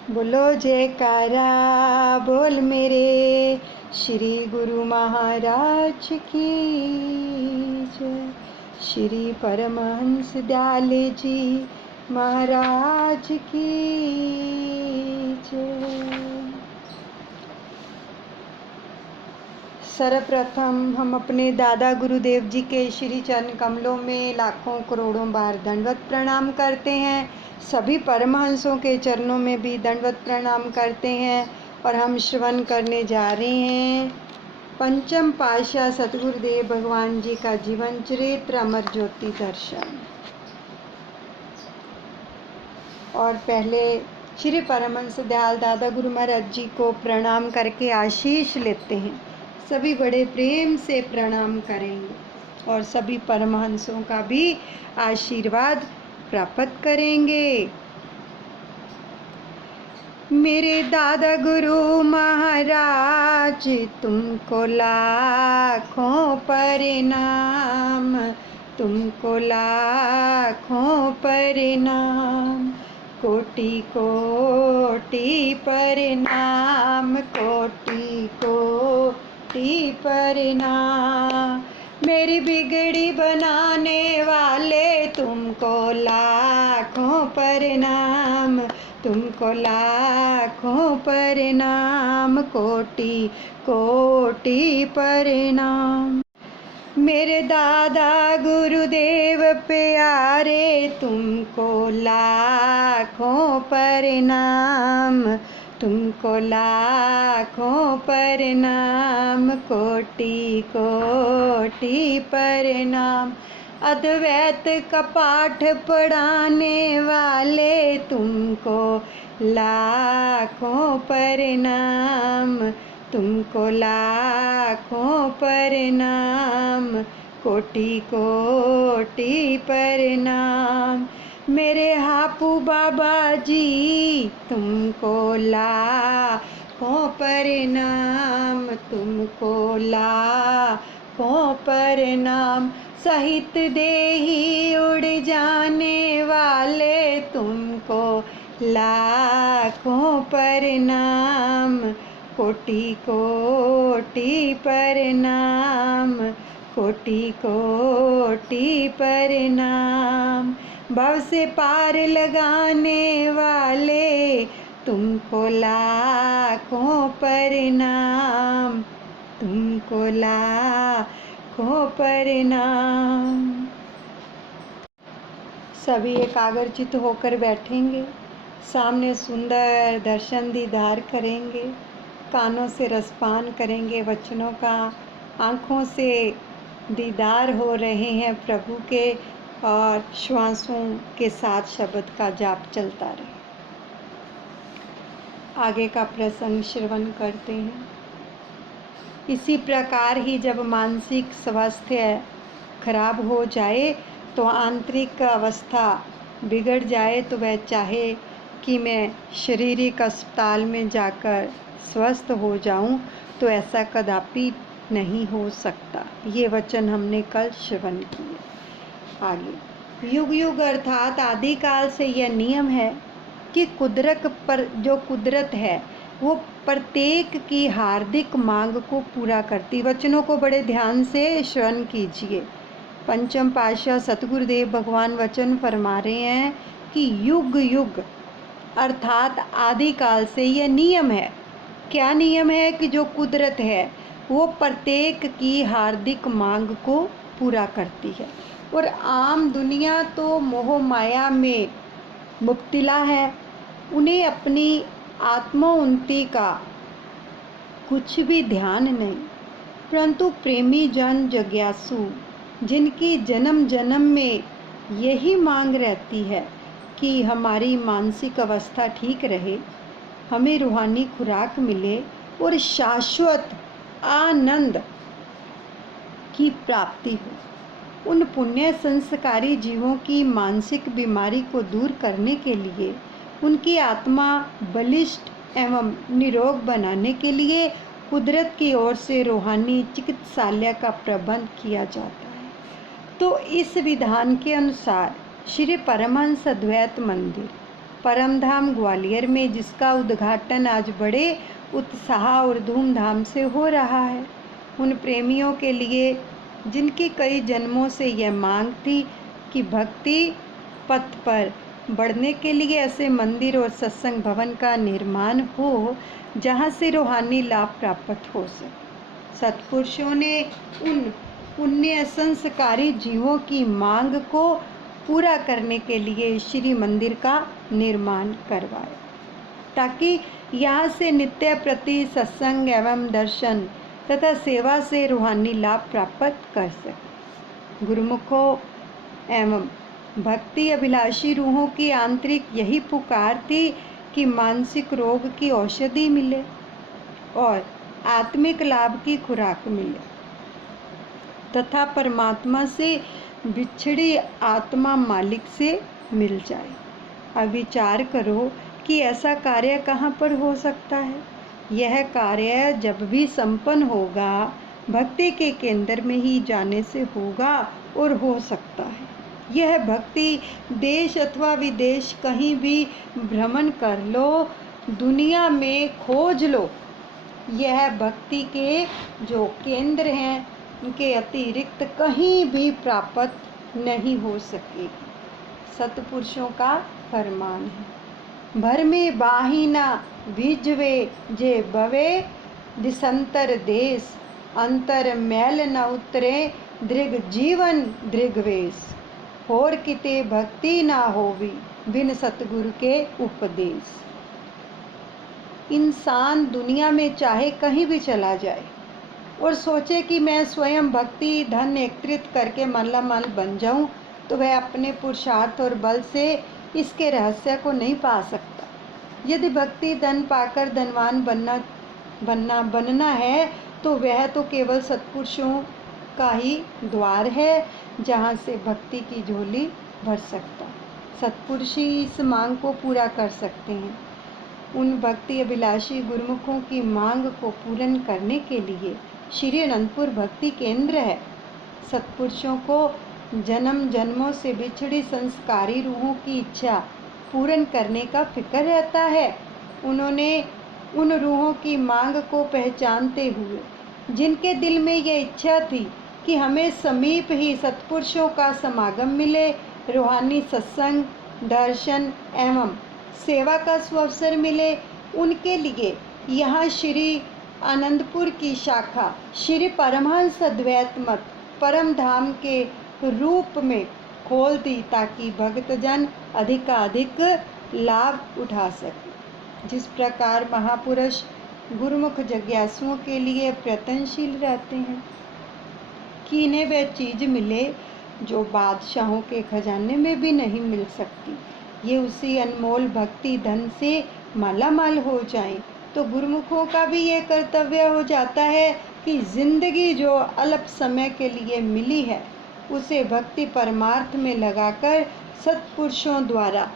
बोलो जयकारा बोल मेरे श्री गुरु महाराज की जय। श्री परमहंस दयाले जी महाराज की जय। सर्वप्रथम हम अपने दादा गुरुदेव जी के श्री चरण कमलों में लाखों करोड़ों बार दंडवत प्रणाम करते हैं। सभी परमहंसों के चरणों में भी दंडवत प्रणाम करते हैं। और हम श्रवण करने जा रहे हैं पंचम पातशाह सतगुरुदेव भगवान जी का जीवन चरित्र अमर ज्योति दर्शन। और पहले श्री परमहंस दयाल दादा गुरु महाराज जी को प्रणाम करके आशीष लेते हैं। सभी बड़े प्रेम से प्रणाम करेंगे और सभी परमहंसों का भी आशीर्वाद प्राप्त करेंगे। मेरे दादा गुरु महाराज तुमको लाखों प्रणाम, तुमको लाखों प्रणाम, कोटि कोटि प्रणाम, कोटि कोटि प्रणाम। मेरी बिगड़ी बनाने वाले तुमको लाखों प्रणाम, तुमको लाखों प्रणाम, कोटि कोटि प्रणाम। मेरे दादा गुरुदेव प्यारे तुमको लाखों प्रणाम, तुमको लाखों प्रणाम, कोटि कोटि प्रणाम। अद्वैत का पाठ पढ़ाने वाले तुमको लाखों प्रणाम, तुमको लाखों प्रणाम, कोटि कोटि प्रणाम। मेरे हापू बाबा जी तुमको लाखों प्रणाम, तुमको लाखों प्रणाम। सहित देही उड़ जाने वाले तुमको लाखों प्रणाम, कोटि कोटि प्रणाम, कोटि कोटि प्रणाम। भव से पार लगाने वाले तुमको लाखों प्रणाम, तुमको लाखों प्रणाम। सभी एकाग्रचित होकर बैठेंगे, सामने सुंदर दर्शन दीदार करेंगे, कानों से रसपान करेंगे वचनों का, आँखों से दीदार हो रहे हैं प्रभु के, और श्वासों के साथ शब्द का जाप चलता रहे। आगे का प्रसंग श्रवण करते हैं। इसी प्रकार ही जब मानसिक स्वास्थ्य खराब हो जाए तो आंतरिक अवस्था बिगड़ जाए तो वह चाहे कि मैं शारीरिक अस्पताल में जाकर स्वस्थ हो जाऊं, तो ऐसा कदापि नहीं हो सकता। ये वचन हमने कल श्रवण किए। आगे युग युग अर्थात आदिकाल से यह नियम है कि कुदरत है वो प्रत्येक की हार्दिक मांग को पूरा करती। वचनों को बड़े ध्यान से श्रवण कीजिए। पंचम पातशाह सतगुरुदेव भगवान वचन फरमा रहे हैं कि युग युग अर्थात आदिकाल से यह नियम है। क्या नियम है? कि जो कुदरत है वो प्रत्येक की हार्दिक मांग को पूरा करती है। और आम दुनिया तो मोह माया में मुब्तला है, उन्हें अपनी आत्मोन्नति का कुछ भी ध्यान नहीं, परंतु प्रेमी जन जिज्ञासु जिनकी जन्म जन्म में यही मांग रहती है कि हमारी मानसिक अवस्था ठीक रहे, हमें रूहानी खुराक मिले और शाश्वत आनंद की प्राप्ति हो। उन पुण्य संस्कारी जीवों की मानसिक बीमारी को दूर करने के लिए, उनकी आत्मा बलिष्ठ एवं निरोग बनाने के लिए कुदरत की ओर से रूहानी चिकित्सालय का प्रबंध किया जाता है। तो इस विधान के अनुसार श्री परमहंस अद्वैत मंदिर परमधाम ग्वालियर में, जिसका उद्घाटन आज बड़े उत्साह और धूमधाम से हो रहा है। उन प्रेमियों के लिए जिनकी कई जन्मों से यह मांग थी कि भक्ति पथ पर बढ़ने के लिए ऐसे मंदिर और सत्संग भवन का निर्माण हो जहां से रूहानी लाभ प्राप्त हो सके। सत्पुरुषों ने उन पुण्य संस्कारी जीवों की मांग को पूरा करने के लिए श्री मंदिर का निर्माण करवाया, ताकि यहाँ से नित्य प्रति सत्संग एवं दर्शन तथा सेवा से रूहानी लाभ प्राप्त कर सके। गुरुमुखों एवं भक्ति अभिलाषी रूहों की आंतरिक यही पुकार थी कि मानसिक रोग की औषधि मिले और आत्मिक लाभ की खुराक मिले तथा परमात्मा से बिछड़ी आत्मा मालिक से मिल जाए। अब विचार करो कि ऐसा कार्य कहाँ पर हो सकता है। यह कार्य जब भी संपन्न होगा भक्ति के केंद्र में ही जाने से होगा और हो सकता है। यह भक्ति देश अथवा विदेश कहीं भी भ्रमण कर लो, दुनिया में खोज लो, यह भक्ति के जो केंद्र हैं उनके अतिरिक्त कहीं भी प्राप्त नहीं हो सकेगी। सतपुरुषों का फरमान है, भर में बाहिना विजवे जे बवे दिसंतर देश, अंतर मैल न उतरे दृग जीवन दृगवेश, और किते भक्ति ना होवी बिन सतगुरु के उपदेश। इंसान दुनिया में चाहे कहीं भी चला जाए और सोचे कि मैं स्वयं भक्ति धन एकत्रित करके मालामाल बन जाऊं, तो वह अपने पुरुषार्थ और बल से इसके रहस्य को नहीं पा सकता। यदि भक्ति धन पाकर धनवान बनना है तो वह तो केवल सत्पुरुषों का ही द्वार है जहाँ से भक्ति की झोली भर सकता। सत्पुरुष ही इस मांग को पूरा कर सकते हैं। उन भक्ति अभिलाषी गुरुमुखों की मांग को पूर्ण करने के लिए श्री अनंतपुर भक्ति केंद्र है। सत्पुरुषों को जन्म जन्मों से बिछड़ी संस्कारी रूहों की इच्छा पूर्ण करने का फिक्र रहता है। उन्होंने उन रूहों की मांग को पहचानते हुए, जिनके दिल में यह इच्छा थी कि हमें समीप ही सत्पुरुषों का समागम मिले, रूहानी सत्संग दर्शन एवं सेवा का सुअवसर मिले, उनके लिए यहाँ श्री आनंदपुर की शाखा श्री परमहंस अद्वैत मत परम धाम के रूप में खोल दी, ताकि भक्तजन अधिकाधिक लाभ उठा सके। जिस प्रकार महापुरुष गुरुमुख जिज्ञासुओं के लिए प्रयत्नशील रहते हैं कि इन्हें वह चीज़ मिले जो बादशाहों के खजाने में भी नहीं मिल सकती, ये उसी अनमोल भक्ति धन से मालामाल हो जाएं, तो गुरुमुखों का भी ये कर्तव्य हो जाता है कि जिंदगी जो अल्प समय के लिए मिली है उसे भक्ति परमार्थ में लगाकर सत्पुरुषों द्वारा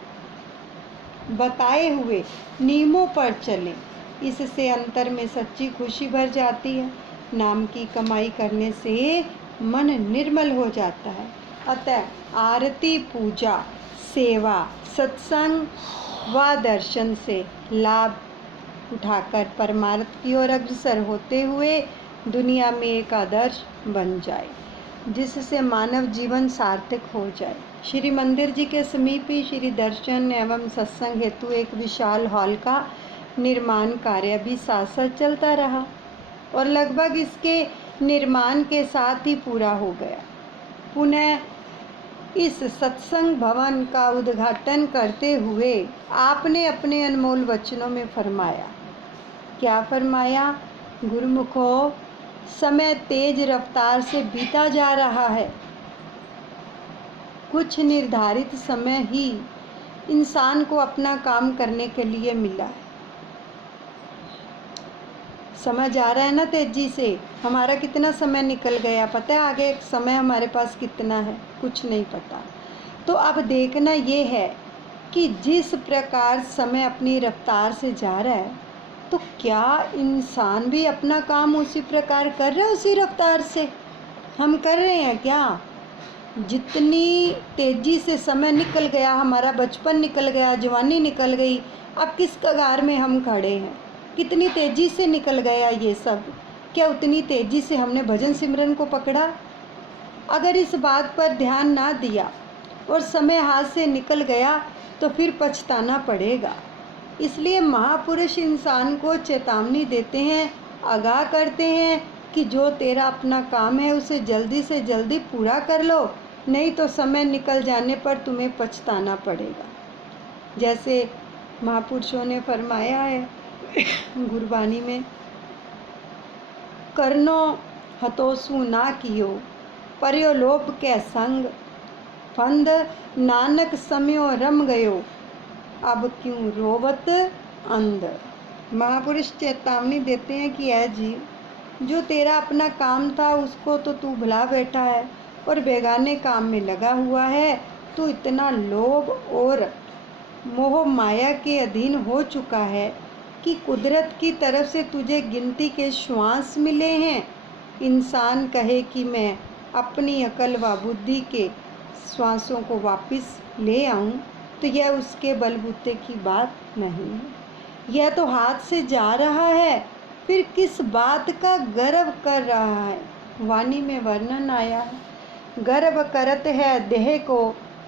बताए हुए नियमों पर चलें। इससे अंतर में सच्ची खुशी भर जाती है। नाम की कमाई करने से मन निर्मल हो जाता है। अतः आरती पूजा सेवा सत्संग व दर्शन से लाभ उठाकर परमार्थ की ओर अग्रसर होते हुए दुनिया में एक आदर्श बन जाए, जिससे मानव जीवन सार्थक हो जाए। श्री मंदिर जी के समीप ही श्री दर्शन एवं सत्संग हेतु एक विशाल हॉल का निर्माण कार्य भी साथ साथ चलता रहा और लगभग इसके निर्माण के साथ ही पूरा हो गया। पुनः इस सत्संग भवन का उद्घाटन करते हुए आपने अपने अनमोल वचनों में फरमाया, क्या फरमाया? गुरुमुखों, समय तेज रफ्तार से बीता जा रहा है। कुछ निर्धारित समय ही इंसान को अपना काम करने के लिए मिला है। समझ आ रहा है ना तेजी से? हमारा कितना समय निकल गया, पता है आगे एक समय हमारे पास कितना है? कुछ नहीं पता। तो अब देखना ये है कि जिस प्रकार समय अपनी रफ्तार से जा रहा है, तो क्या इंसान भी अपना काम उसी प्रकार कर रहा है, उसी रफ्तार से? हम कर रहे हैं क्या? जितनी तेज़ी से समय निकल गया, हमारा बचपन निकल गया, जवानी निकल गई, अब किस कगार में हम खड़े हैं। कितनी तेज़ी से निकल गया ये सब। क्या उतनी तेज़ी से हमने भजन सिमरन को पकड़ा? अगर इस बात पर ध्यान ना दिया और समय हाथ से निकल गया तो फिर पछताना पड़ेगा। इसलिए महापुरुष इंसान को चेतावनी देते हैं, आगाह करते हैं कि जो तेरा अपना काम है उसे जल्दी से जल्दी पूरा कर लो, नहीं तो समय निकल जाने पर तुम्हें पछताना पड़ेगा। जैसे महापुरुषों ने फरमाया है गुरबानी में, करनो हतोसु ना कियो पर्यो लोभ के संग, फंद नानक समयो रम गयो अब क्यों रोवत अंध। महापुरुष चेतावनी देते हैं कि ऐ जीव, जो तेरा अपना काम था उसको तो तू भुला बैठा है और बेगाने काम में लगा हुआ है। तू इतना लोभ और मोह माया के अधीन हो चुका है कि कुदरत की तरफ से तुझे गिनती के श्वास मिले हैं। इंसान कहे कि मैं अपनी अकल व बुद्धि के श्वासों को वापस ले आऊं, तो यह उसके बलबूते की बात नहीं है। यह तो हाथ से जा रहा है, फिर किस बात का गर्व कर रहा है। वाणी में वर्णन आया है, गर्व करत है देह को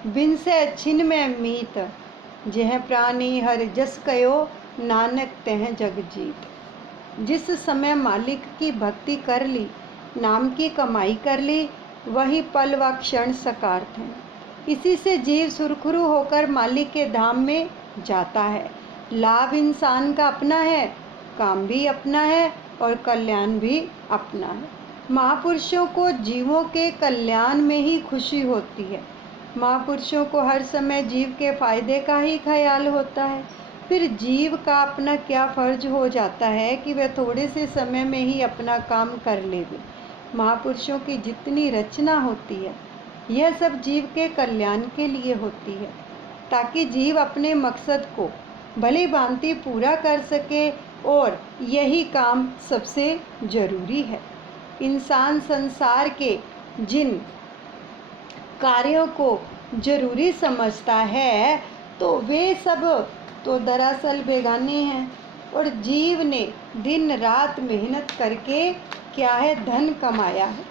बिन से छिन में मीत, जह प्राणी हर जस कयो नानक तह जग जीत। जिस समय मालिक की भक्ति कर ली, नाम की कमाई कर ली, वही पल व क्षण सकार्थ है। इसी से जीव सुरखुरु होकर मालिक के धाम में जाता है। लाभ इंसान का अपना है, काम भी अपना है और कल्याण भी अपना है। महापुरुषों को जीवों के कल्याण में ही खुशी होती है। महापुरुषों को हर समय जीव के फायदे का ही ख्याल होता है। फिर जीव का अपना क्या फर्ज हो जाता है कि वह थोड़े से समय में ही अपना काम कर लेवे। महापुरुषों की जितनी रचना होती है, यह सब जीव के कल्याण के लिए होती है, ताकि जीव अपने मकसद को भली भांति पूरा कर सके, और यही काम सबसे जरूरी है। इंसान संसार के जिन कार्यों को जरूरी समझता है तो वे सब तो दरअसल बेगाने हैं, और जीव ने दिन रात मेहनत करके क्या है, धन कमाया है,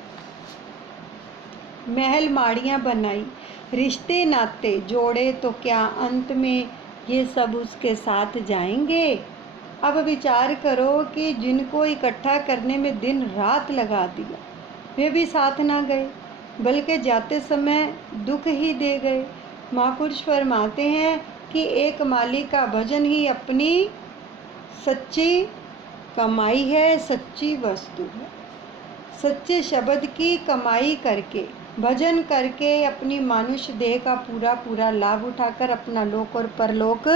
महल माड़ियाँ बनाई, रिश्ते नाते जोड़े, तो क्या अंत में ये सब उसके साथ जाएंगे। अब विचार करो कि जिनको इकट्ठा करने में दिन रात लगा दिया, वे भी साथ ना गए, बल्कि जाते समय दुख ही दे गए। महापुरुष फरमाते हैं कि एक माली का भजन ही अपनी सच्ची कमाई है, सच्ची वस्तु है। सच्चे शब्द की कमाई करके, भजन करके अपनी मानुष देह का पूरा पूरा लाभ उठाकर अपना लोक और परलोक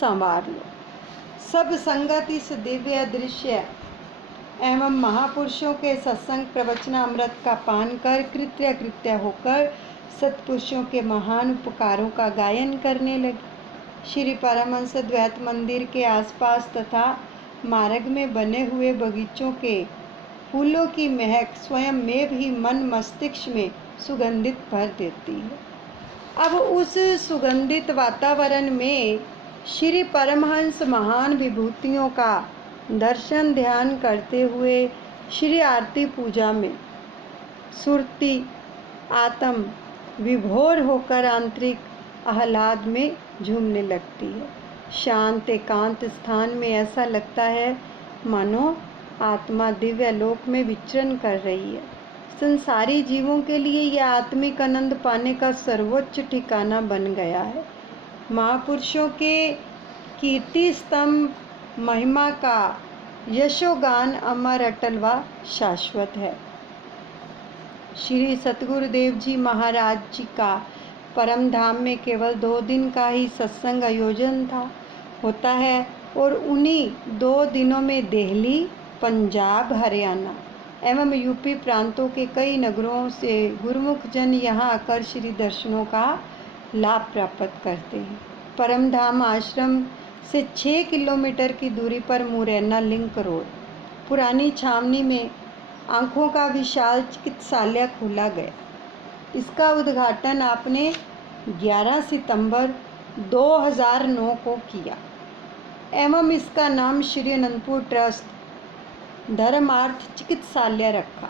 संवार लो। सब संगत इस दिव्य दृश्य एवं महापुरुषों के सत्संग प्रवचना अमृत का पान कर कृत्य कृत्य होकर सत्पुरुषों के महान उपकारों का गायन करने लगे। श्री परमहंस द्वैत मंदिर के आसपास तथा मार्ग में बने हुए बगीचों के फूलों की महक स्वयं में भी मन मस्तिष्क में सुगंधित भर देती है। अब उस सुगंधित वातावरण में श्री परमहंस महान विभूतियों का दर्शन ध्यान करते हुए श्री आरती पूजा में सुरती आत्म विभोर होकर आंतरिक आह्लाद में झूमने लगती है। शांत एकांत स्थान में ऐसा लगता है मानो आत्मा दिव्य लोक में विचरण कर रही है। संसारी जीवों के लिए यह आत्मिक आनंद पाने का सर्वोच्च ठिकाना बन गया है। महापुरुषों के कीर्ति स्तंभ महिमा का यशोगान अमर अटल व शाश्वत है। श्री सतगुरुदेव जी महाराज जी का परम धाम में केवल 2 दिन का ही सत्संग आयोजन होता है, और उन्हीं 2 दिनों में दिल्ली, पंजाब, हरियाणा एवं यूपी प्रांतों के कई नगरों से गुरुमुख जन यहाँ आकर श्री दर्शनों का लाभ प्राप्त करते हैं। परमधाम आश्रम से 6 किलोमीटर की दूरी पर मुरैना लिंक रोड पुरानी छावनी में आँखों का विशाल चिकित्सालय खोला गया। इसका उद्घाटन आपने 11 सितंबर 2009 को किया एवं इसका नाम श्री अनंतपुर ट्रस्ट धर्मार्थ चिकित्सालय रखा।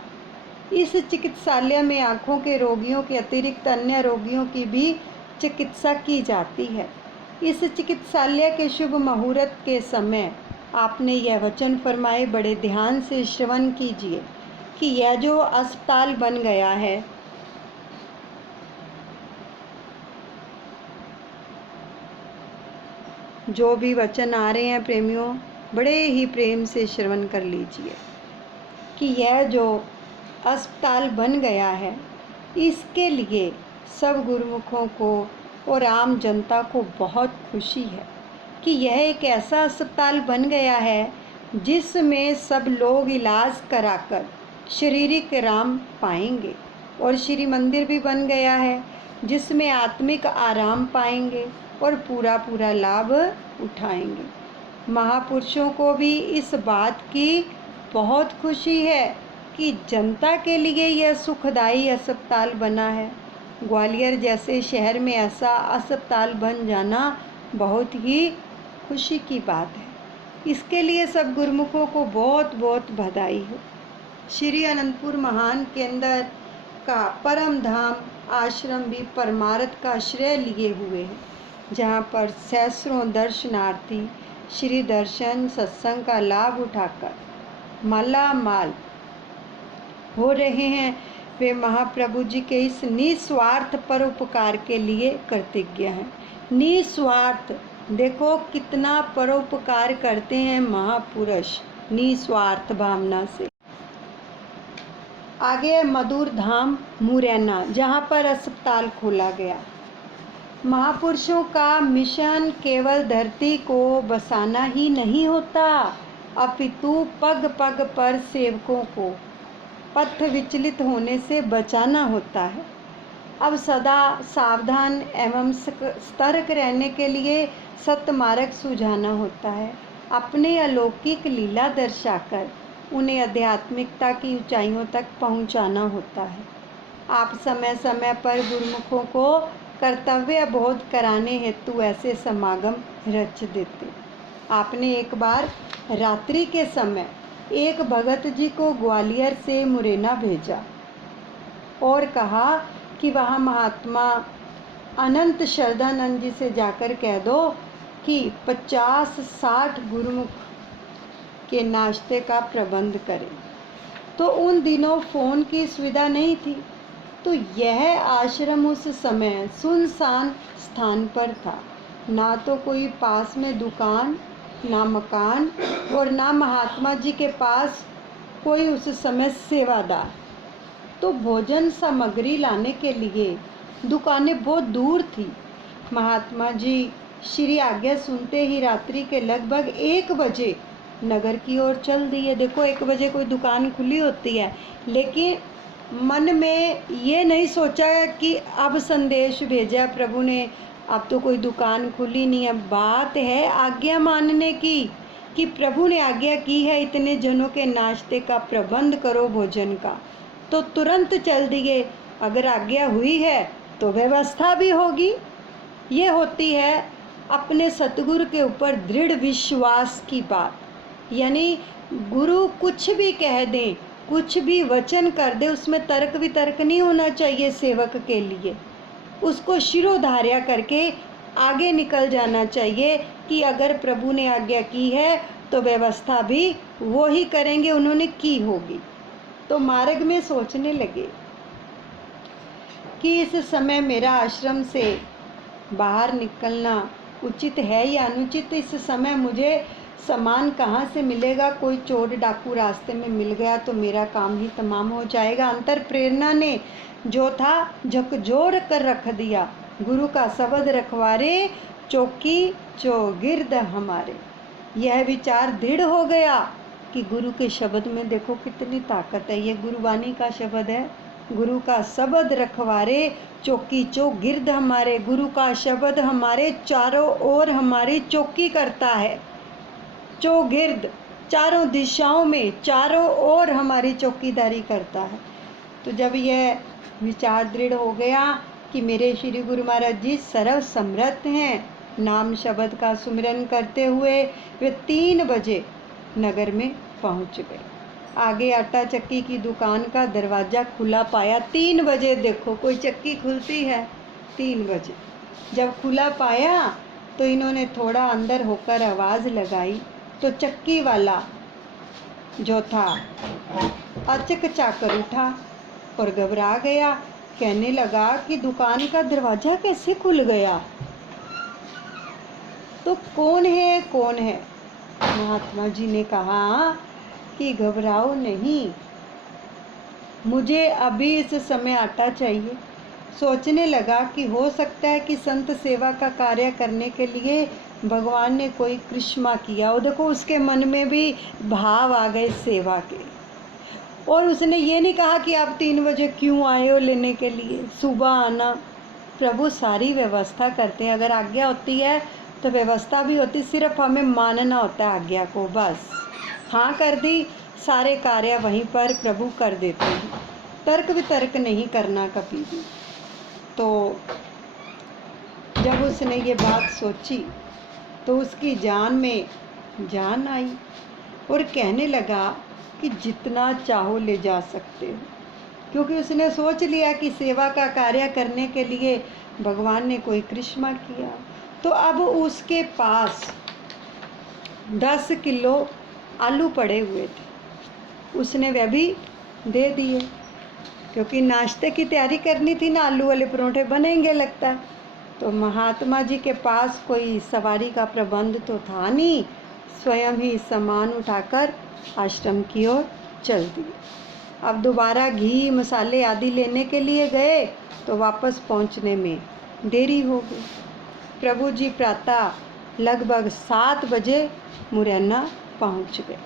इस चिकित्सालय में आँखों के रोगियों के अतिरिक्त अन्य रोगियों की भी चिकित्सा की जाती है। इस चिकित्सालय के शुभ मुहूर्त के समय आपने यह वचन फरमाए, बड़े ध्यान से श्रवण कीजिए कि यह जो अस्पताल बन गया है, जो भी वचन आ रहे हैं प्रेमियों, बड़े ही प्रेम से श्रवण कर लीजिए कि यह जो अस्पताल बन गया है, इसके लिए सब गुरुमुखों को और आम जनता को बहुत खुशी है कि यह एक ऐसा अस्पताल बन गया है जिसमें सब लोग इलाज कराकर शारीरिक आराम पाएंगे, और श्री मंदिर भी बन गया है जिसमें आत्मिक आराम पाएंगे और पूरा पूरा लाभ उठाएंगे। महापुरुषों को भी इस बात की बहुत खुशी है कि जनता के लिए यह सुखदायी अस्पताल बना है। ग्वालियर जैसे शहर में ऐसा अस्पताल बन जाना बहुत ही खुशी की बात है। इसके लिए सब गुरुमुखों को बहुत बहुत बधाई हो। श्री अनंतपुर महान केंद्र का परम धाम आश्रम भी परमार्थ का श्रेय लिए हुए है, जहाँ पर सैकड़ों दर्शनार्थी श्री दर्शन सत्संग का लाभ उठाकर मालामाल हो रहे हैं। वे महाप्रभु जी के इस निस्वार्थ परोपकार के लिए कृतज्ञ हैं। निस्वार्थ, देखो कितना परोपकार करते हैं महापुरुष निस्वार्थ भावना से। आगे मधुर धाम मुरैना, जहाँ पर अस्पताल खोला गया। महापुरुषों का मिशन केवल धरती को बसाना ही नहीं होता, अपितु पग पग पर सेवकों को पथ विचलित होने से बचाना होता है। अब सदा सावधान एवं सतर्क रहने के लिए सत्मार्ग सुझाना होता है। अपने अलौकिक लीला दर्शाकर उन्हें आध्यात्मिकता की ऊंचाइयों तक पहुंचाना होता है। आप समय समय पर गुरुमुखों को कर्तव्य बोध कराने हेतु ऐसे समागम रच देते। आपने एक बार रात्रि के समय एक भगत जी को ग्वालियर से मुरैना भेजा और कहा कि वहाँ महात्मा अनंत शरदानंद जी से जाकर कह दो कि 50-60 गुरुमुख के नाश्ते का प्रबंध करें। तो उन दिनों फ़ोन की सुविधा नहीं थी, तो यह आश्रम उस समय सुनसान स्थान पर था। ना तो कोई पास में दुकान, ना मकान, और ना महात्मा जी के पास कोई उस समय सेवादार। तो भोजन सामग्री लाने के लिए दुकानें बहुत दूर थी। महात्मा जी श्री आज्ञा सुनते ही रात्रि के लगभग 1 बजे नगर की ओर चल दिए। देखो 1 बजे कोई दुकान खुली होती है, लेकिन मन में ये नहीं सोचा कि अब संदेश भेजा प्रभु ने, अब तो कोई दुकान खुली नहीं है। बात है आज्ञा मानने की कि प्रभु ने आज्ञा की है इतने जनों के नाश्ते का प्रबंध करो, भोजन का, तो तुरंत चल दिए। अगर आज्ञा हुई है तो व्यवस्था भी होगी। ये होती है अपने सतगुरु के ऊपर दृढ़ विश्वास की बात। यानी गुरु कुछ भी कह दें, कुछ भी वचन कर दे, उसमें तर्क वितर्क नहीं होना चाहिए सेवक के लिए। उसको शिरोधार्य करके आगे निकल जाना चाहिए कि अगर प्रभु ने आज्ञा की है तो व्यवस्था भी वो ही करेंगे, उन्होंने की होगी। तो मार्ग में सोचने लगे कि इस समय मेरा आश्रम से बाहर निकलना उचित है या अनुचित। इस समय मुझे सामान कहाँ से मिलेगा? कोई चोर डाकू रास्ते में मिल गया तो मेरा काम ही तमाम हो जाएगा। अंतर प्रेरणा ने जो था झकझोर कर रख दिया, गुरु का शब्द रखवारे चौकी चौगिर्द हमारे। यह विचार दृढ़ हो गया कि गुरु के शब्द में देखो कितनी ताकत है। ये गुरुवाणी का शब्द है। गुरु का शब्द रखवारे चौकी चौगिर्द हमारे। गुरु का शब्द हमारे चारों ओर हमारी चौकी करता है। चौगिर्द, चारों दिशाओं में, चारों ओर हमारी चौकीदारी करता है। तो जब यह विचार दृढ़ हो गया कि मेरे श्री गुरु महाराज जी सर्व समर्थ हैं। नाम शब्द का सुमिरन करते हुए वे 3 बजे नगर में पहुंच गए। आगे आटा चक्की की दुकान का दरवाज़ा खुला पाया। 3 बजे, देखो कोई चक्की खुलती है 3 बजे। जब खुला पाया तो इन्होंने थोड़ा अंदर होकर आवाज़ लगाई तो चक्की वाला जो था अचकचाकर उठा और घबरा गया। कहने लगा कि दुकान का दरवाज़ा कैसे खुल गया? तो कौन है, कौन है? महात्मा जी ने कहा कि घबराओ नहीं, मुझे अभी इस समय आटा चाहिए। सोचने लगा कि हो सकता है कि संत सेवा का कार्य करने के लिए भगवान ने कोई करिश्मा किया हो। देखो उसके मन में भी भाव आ गए सेवा के। और उसने ये नहीं कहा कि आप 3 बजे क्यों आए हो लेने के लिए, सुबह आना। प्रभु सारी व्यवस्था करते हैं। अगर आज्ञा होती है तो व्यवस्था भी होती, सिर्फ हमें मानना होता है आज्ञा को। बस हाँ कर दी, सारे कार्य वहीं पर प्रभु कर देते हैं। तर्क वितर्क नहीं करना कभी भी। तो जब उसने ये बात सोची तो उसकी जान में जान आई और कहने लगा कि जितना चाहो ले जा सकते हो, क्योंकि उसने सोच लिया कि सेवा का कार्य करने के लिए भगवान ने कोई करिश्मा किया। तो अब उसके पास 10 किलो आलू पड़े हुए थे, उसने वह भी दे दिए, क्योंकि नाश्ते की तैयारी करनी थी ना, आलू वाले परोठे बनेंगे लगता है। तो महात्मा जी के पास कोई सवारी का प्रबंध तो था नहीं, स्वयं ही सामान उठाकर आश्रम की ओर चल दिए। अब दोबारा घी मसाले आदि लेने के लिए गए तो वापस पहुंचने में देरी हो गई। प्रभु जी प्रातः लगभग 7 बजे मुरैना पहुंच गए।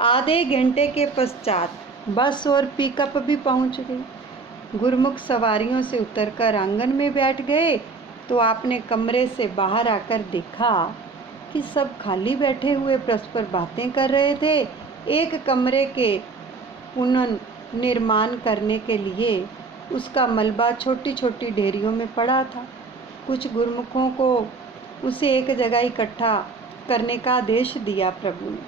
आधे घंटे के पश्चात बस और पिकअप भी पहुंच गई। गुरुमुख सवारियों से उतरकर आंगन में बैठ गए तो आपने कमरे से बाहर आकर देखा कि सब खाली बैठे हुए परस्पर बातें कर रहे थे। एक कमरे के पुनर्निर्माण करने के लिए उसका मलबा छोटी छोटी ढेरियों में पड़ा था। कुछ गुरुमुखों को उसे एक जगह इकट्ठा करने का आदेश दिया प्रभु ने,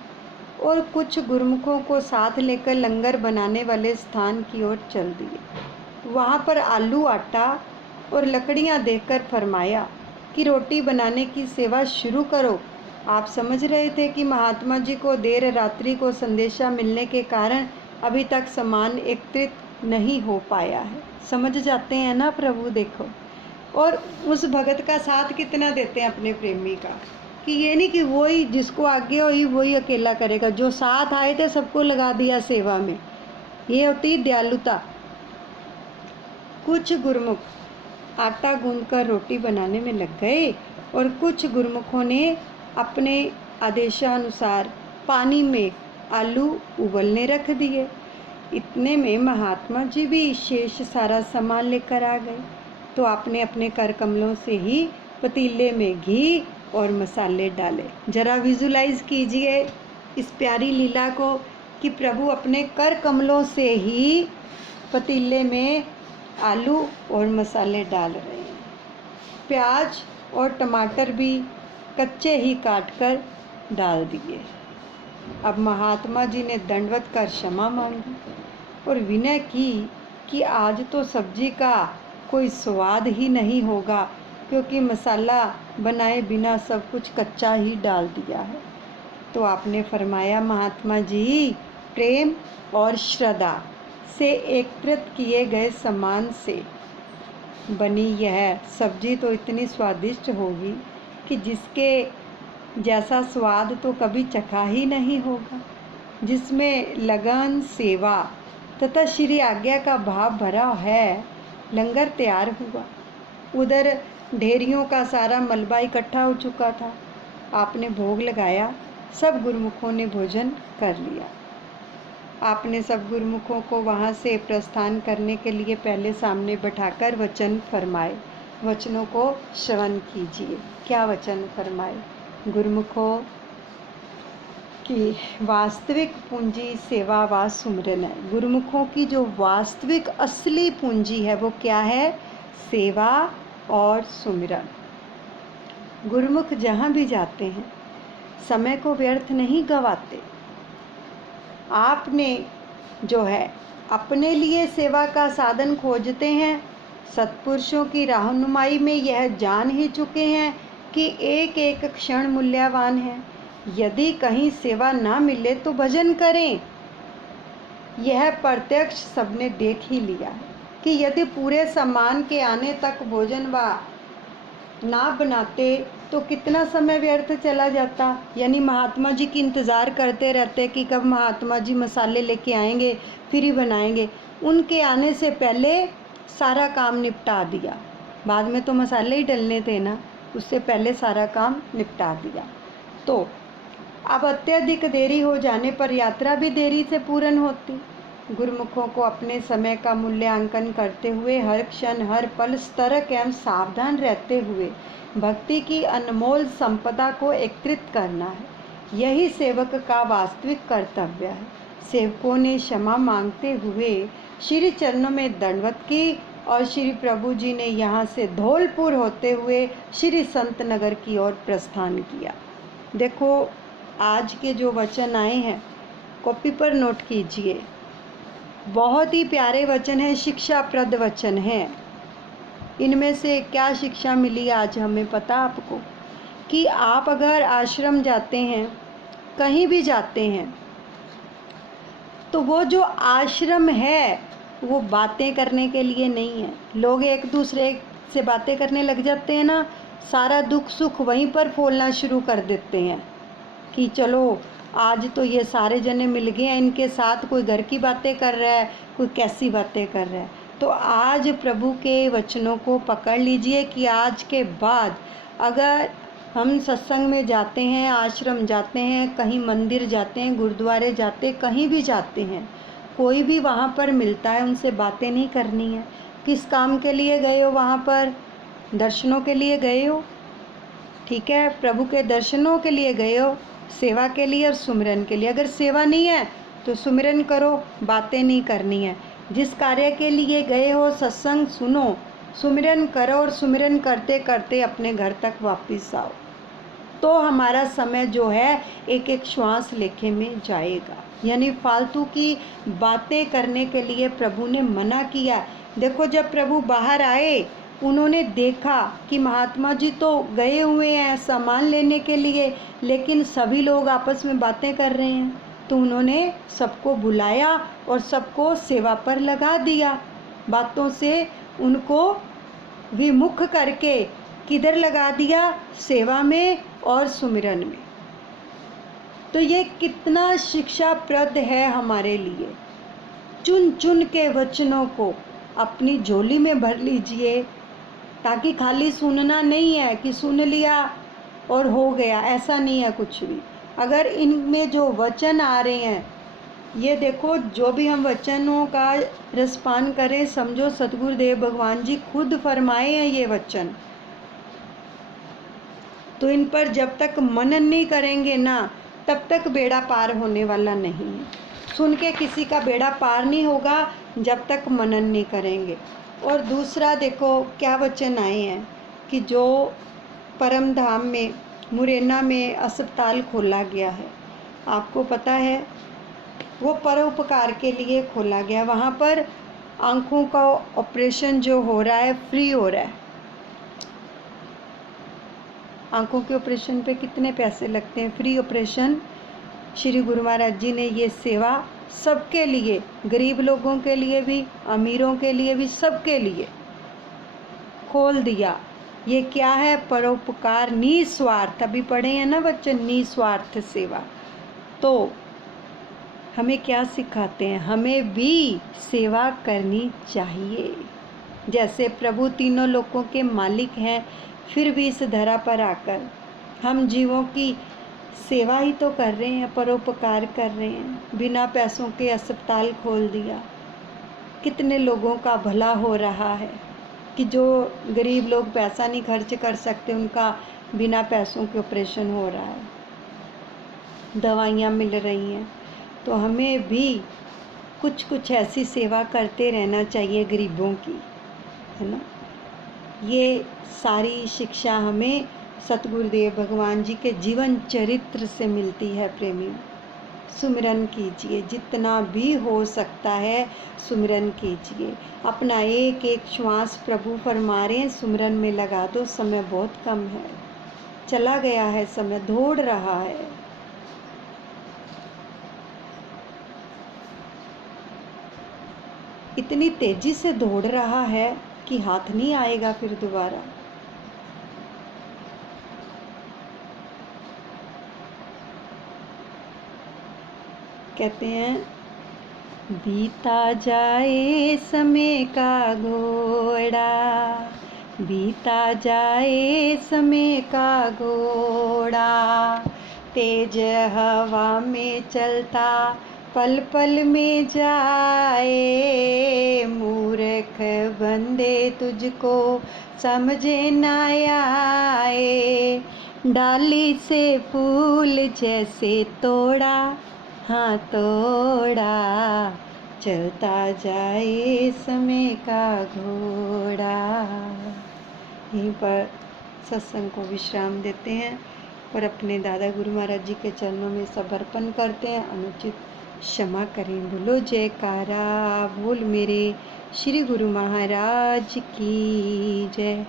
और कुछ गुरुमुखों को साथ लेकर लंगर बनाने वाले स्थान की ओर चल दिए। वहाँ पर आलू, आटा और लकड़ियाँ देखकर फरमाया कि रोटी बनाने की सेवा शुरू करो। आप समझ रहे थे कि महात्मा जी को देर रात्रि को संदेशा मिलने के कारण अभी तक सामान एकत्रित नहीं हो पाया है। समझ जाते हैं ना प्रभु, देखो। और उस भगत का साथ कितना देते हैं अपने प्रेमी का, कि ये नहीं कि वही जिसको आगे हुई वही अकेला करेगा। जो साथ आए थे सबको लगा दिया सेवा में। ये होती दयालुता। कुछ गुरुमुख आटा गूंदकर रोटी बनाने में लग गए और कुछ गुरुमुखों ने अपने आदेशानुसार पानी में आलू उबलने रख दिए। इतने में महात्मा जी भी शेष सारा सामान लेकर आ गए। तो आपने अपने कर कमलों से ही पतीले में घी और मसाले डाले। जरा विजुलाइज कीजिए इस प्यारी लीला को कि प्रभु अपने कर कमलों से ही पतीले में आलू और मसाले डाल रहे हैं। प्याज और टमाटर भी कच्चे ही काटकर डाल दिए। अब महात्मा जी ने दंडवत कर क्षमा मांगी और विनय की कि आज तो सब्जी का कोई स्वाद ही नहीं होगा, क्योंकि मसाला बनाए बिना सब कुछ कच्चा ही डाल दिया है। तो आपने फरमाया, महात्मा जी, प्रेम और श्रद्धा से एकत्रित किए गए सामान से बनी यह सब्जी तो इतनी स्वादिष्ट होगी कि जिसके जैसा स्वाद तो कभी चखा ही नहीं होगा। जिसमें लगन, सेवा तथा श्री आज्ञा का भाव भरा है। लंगर तैयार हुआ। उधर ढेरियों का सारा मलबा इकट्ठा हो चुका था। आपने भोग लगाया। सब गुरुमुखों ने भोजन कर लिया। आपने सब गुरुमुखों को वहाँ से प्रस्थान करने के लिए पहले सामने बैठाकर वचन फरमाए। वचनों को श्रवण कीजिए। क्या वचन फरमाए? गुरुमुखों, कि वास्तविक पूंजी सेवा व सुमिरन है। गुरुमुखों की जो वास्तविक असली पूंजी है वो क्या है? सेवा और सुमिरन। गुरुमुख जहाँ भी जाते हैं समय को व्यर्थ नहीं गंवाते। आपने जो है अपने लिए सेवा का साधन खोजते हैं। सत्पुरुषों की रहनुमाई में यह जान ही चुके हैं कि एक एक क्षण मूल्यवान है। यदि कहीं सेवा ना मिले तो भजन करें। यह प्रत्यक्ष सबने देख ही लिया है कि यदि पूरे सम्मान के आने तक भोजन व ना बनाते तो कितना समय व्यर्थ चला जाता। यानी महात्मा जी की इंतज़ार करते रहते कि कब महात्मा जी मसाले लेके आएंगे फिर ही बनाएंगे। उनके आने से पहले सारा काम निपटा दिया। बाद में तो मसाले ही डलने थे ना, उससे पहले सारा काम निपटा दिया। तो अब अत्यधिक देरी हो जाने पर यात्रा भी देरी से पूर्ण होती। गुरुमुखों को अपने समय का मूल्यांकन करते हुए हर क्षण हर पल सतर्क एवं सावधान रहते हुए भक्ति की अनमोल संपदा को एकत्रित करना है। यही सेवक का वास्तविक कर्तव्य है। सेवकों ने क्षमा मांगते हुए श्री चरणों में दंडवत की और श्री प्रभु जी ने यहाँ से धौलपुर होते हुए श्री संत नगर की ओर प्रस्थान किया। देखो आज के जो वचन आए हैं कॉपी पर नोट कीजिए। बहुत ही प्यारे वचन है, शिक्षाप्रद वचन है। इनमें से क्या शिक्षा मिली आज हमें पता आपको? कि आप अगर आश्रम जाते हैं, कहीं भी जाते हैं, तो वो जो आश्रम है वो बातें करने के लिए नहीं है। लोग एक दूसरे से बातें करने लग जाते हैं ना, सारा दुख सुख वहीं पर फैलाना शुरू कर देते हैं कि चलो आज तो ये सारे जने मिल गए हैं, इनके साथ कोई घर की बातें कर रहा है, कोई कैसी बातें कर रहा है। तो आज प्रभु के वचनों को पकड़ लीजिए कि आज के बाद अगर हम सत्संग में जाते हैं, आश्रम जाते हैं, कहीं मंदिर जाते हैं, गुरुद्वारे जाते, कहीं भी जाते हैं, कोई भी वहाँ पर मिलता है उनसे बातें नहीं करनी है। किस काम के लिए गए हो वहाँ पर? दर्शनों के लिए गए हो, ठीक है, प्रभु के दर्शनों के लिए गए हो, सेवा के लिए और सुमिरन के लिए। अगर सेवा नहीं है तो सुमिरन करो, बातें नहीं करनी है। जिस कार्य के लिए गए हो सत्संग सुनो, सुमिरन करो और सुमिरन करते करते अपने घर तक वापस आओ। तो हमारा समय जो है एक एक श्वास लेखे में जाएगा। यानी फालतू की बातें करने के लिए प्रभु ने मना किया। देखो जब प्रभु बाहर आए उन्होंने देखा कि महात्मा जी तो गए हुए हैं सामान लेने के लिए, लेकिन सभी लोग आपस में बातें कर रहे हैं। तो उन्होंने सबको बुलाया और सबको सेवा पर लगा दिया। बातों से उनको विमुख करके किधर लगा दिया? सेवा में और सुमिरन में। तो ये कितना शिक्षाप्रद है हमारे लिए। चुन चुन के वचनों को अपनी झोली में भर लीजिए, ताकि खाली सुनना नहीं है कि सुन लिया और हो गया, ऐसा नहीं है कुछ भी। अगर इनमें जो वचन आ रहे हैं, ये देखो जो भी हम वचनों का रसपान करें, समझो सतगुरुदेव भगवान जी खुद फरमाए हैं ये वचन। तो इन पर जब तक मनन नहीं करेंगे ना, तब तक बेड़ा पार होने वाला नहीं है। सुन के किसी का बेड़ा पार नहीं होगा जब तक मनन नहीं करेंगे। और दूसरा देखो क्या वचन आए हैं कि जो परम धाम में मुरैना में अस्पताल खोला गया है, आपको पता है वो परोपकार के लिए खोला गया। वहाँ पर आँखों का ऑपरेशन जो हो रहा है फ्री हो रहा है। आँखों के ऑपरेशन पे कितने पैसे लगते हैं? Free operation. श्री गुरु महाराज जी ने ये सेवा सबके लिए, गरीब लोगों के लिए भी, अमीरों के लिए भी, सबके लिए खोल दिया। ये क्या है? परोपकार, निस्वार्थ। अभी पढ़े हैं ना वचन, निस्वार्थ सेवा। तो हमें क्या सिखाते हैं? हमें भी सेवा करनी चाहिए। जैसे प्रभु तीनों लोकों के मालिक हैं, फिर भी इस धरा पर आकर हम जीवों की सेवा ही तो कर रहे हैं, परोपकार कर रहे हैं। बिना पैसों के अस्पताल खोल दिया, कितने लोगों का भला हो रहा है कि जो गरीब लोग पैसा नहीं खर्च कर सकते, उनका बिना पैसों के ऑपरेशन हो रहा है। दवाइयाँ मिल रही हैं, तो हमें भी कुछ कुछ ऐसी सेवा करते रहना चाहिए गरीबों की, है ना। ये सारी शिक्षा हमें सतगुरुदेव भगवान जी के जीवन चरित्र से मिलती है प्रेमियों। सुमिरन कीजिए, जितना भी हो सकता है सुमिरन कीजिए। अपना एक एक श्वास प्रभु फरमा रहे हैं सुमिरन में लगा दो, समय बहुत कम है, चला गया है समय, दौड़ रहा है। इतनी तेजी से दौड़ रहा है कि हाथ नहीं आएगा फिर दोबारा। कहते हैं बीता जाए समय का घोड़ा, बीता जाए समय का घोड़ा, तेज हवा में चलता पल पल में जाए, मूर्ख बंदे तुझको समझे न आए, डाली से फूल जैसे तोड़ा, हाँ तोड़ा, चलता जाए समय का घोड़ा। यहीं पर सत्संग को विश्राम देते हैं और अपने दादा गुरु महाराज जी के चरणों में समर्पण करते हैं। अनुचित क्षमा करें। बोलो जयकारा बोल मेरे श्री गुरु महाराज की जय।